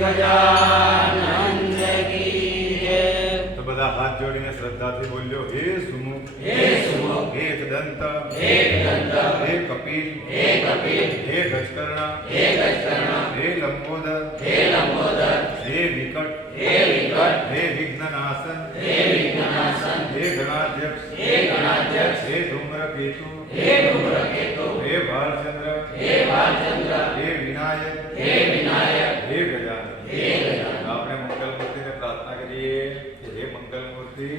ગજાનંદ કી જય. તો બધા હાથ જોડીને શ્રદ્ધાથી બોલ્યો, હે સુમુખ, હે સુમુખ, હે એકદંત, હે એકદંત, હે કપિલ, હે કપિલ, હે ગજકર્ણ, હે ગજકર્ણ, હે લંબોદર, હે લંબોદર, હે વિકટ, હે વિકટ, હે વિઘ્નનાશન, હે વિઘ્નનાશન, હે ગણાધ્યક્ષ, હે ગણાધ્યક્ષ, હે ધૂમ્રકેતુ, હે ધૂમ્રકેતુ, હે ભાલચંદ્ર, હે ભાલચંદ્ર, હે વિનાયક, હે વિનાયક, હે ગજાનન. હે ગજાનન. આપણે મંગલમૂર્તિને પ્રાર્થના કરીએ કે હે મંગલમૂર્તિ,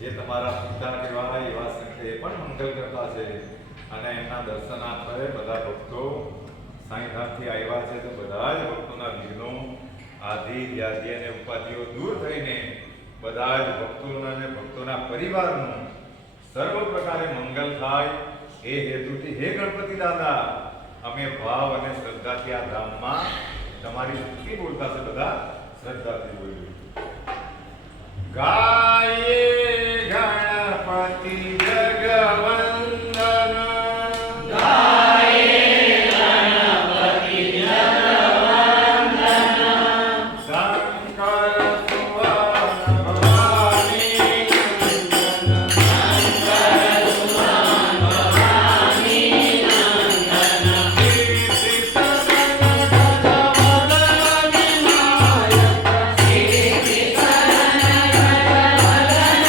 જે તમારા પિતા કહેવાય એવા સંતે પણ મંગલ કરતા છે અને એમના દર્શનાર્થે બધા ભક્તો સાંઈધામથી આવ્યા છે. તો બધા જ ભક્તોના વિઘ્નો, આદિ વ્યાધિ અને ઉપાધિઓ દૂર થઈને બધા જ ભક્તોના અને ભક્તોના પરિવારનું સર્વ પ્રકારે મંગલ થાય એ હેતુથી હે ગણપતિ દાદા, અમે ભાવ અને શ્રદ્ધાથી આ ધામમાં તમારી સ્તુતિ બોલતા છે. બધા શ્રદ્ધાથી બોલ્યું. ગાયે ગણપતિ જગવંદન, ગાયે ગણપતિ જગવંદન, શંકર સુવન ભવાની નંદન, શંકર સુમન ભવાની નંદન, કીર્તિ સદન ગજવદન વિનાયક, કીર્તિ સદન ગજવદન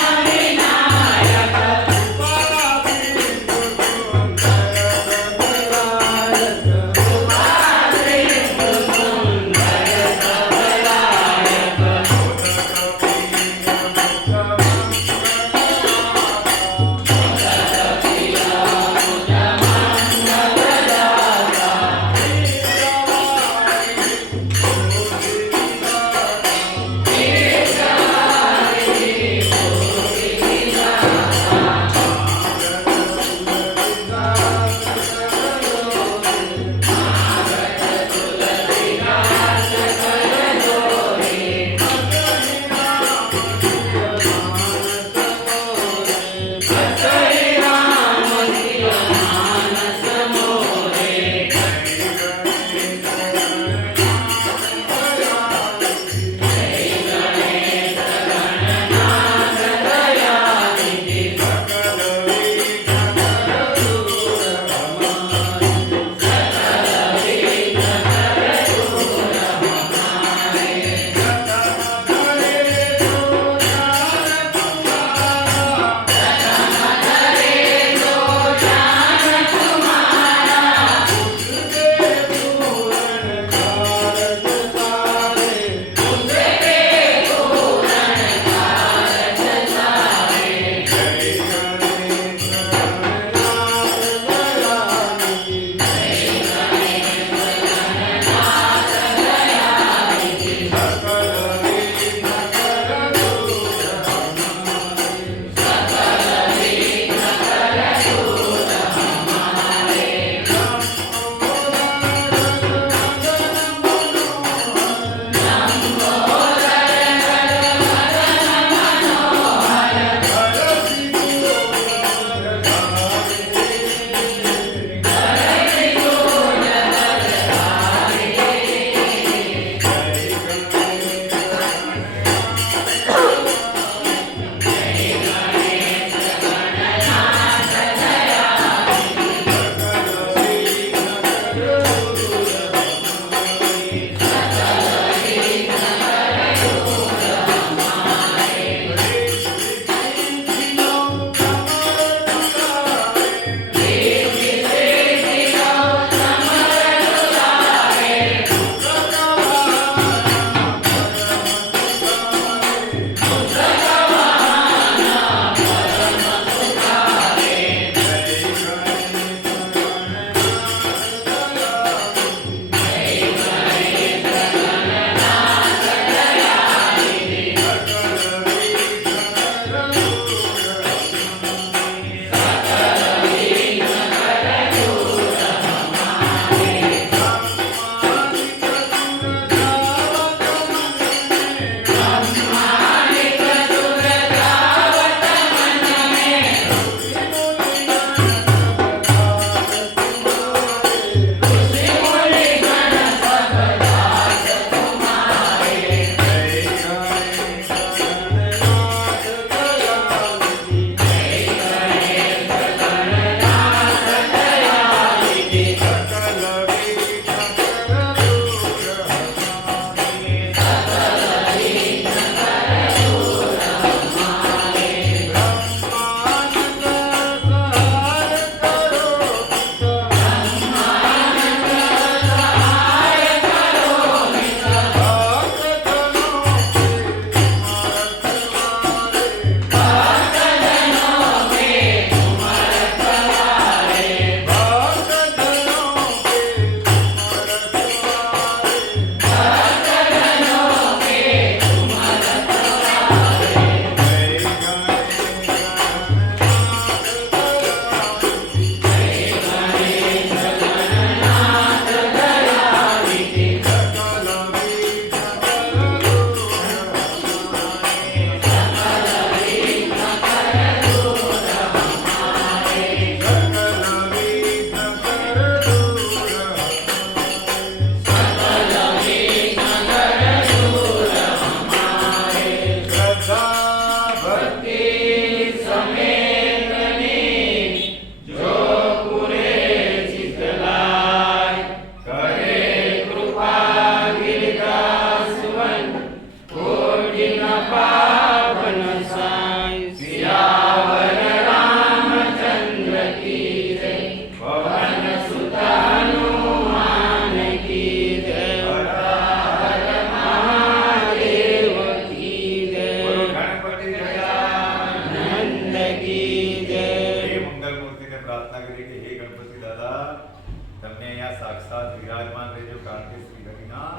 બિરાજમાન રહેજો, કારણ કે શ્રી હરિના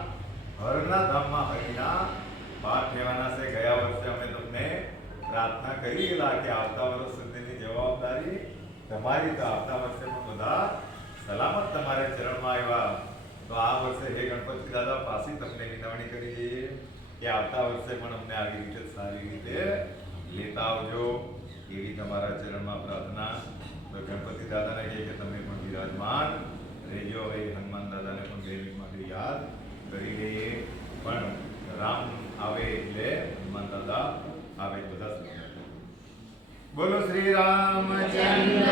હરના ધામમાં હરિના પાઠ લેવાના છે. ગયા વર્ષે અમે તમને પ્રાર્થના કરી ગયેલા કે આવતા વર્ષ સુધીની જવાબદારી તમારી, તો આવતા વર્ષે પણ બધા સલામત તમારે ચરણમાં આવ્યા. તો આ વર્ષે હે ગણપતિ દાદા પાછી તમને વિનવણી કરી દઈએ કે આવતા વર્ષે પણ અમને આવી રીતે સારી રીતે લેતા આવજો, એવી તમારા ચરણમાં પ્રાર્થના. તો ગણપતિ દાદાને કહે કે તમે પણ બિરાજમાન રહેજો. હવે હનુમાન દાદાને પણ 2 મિનિટ માટે યાદ કરી લઈએ. પણ રામ આવે એટલે હનુમાન દાદા આવે, બધા બોલો શ્રી રામચંદ્ર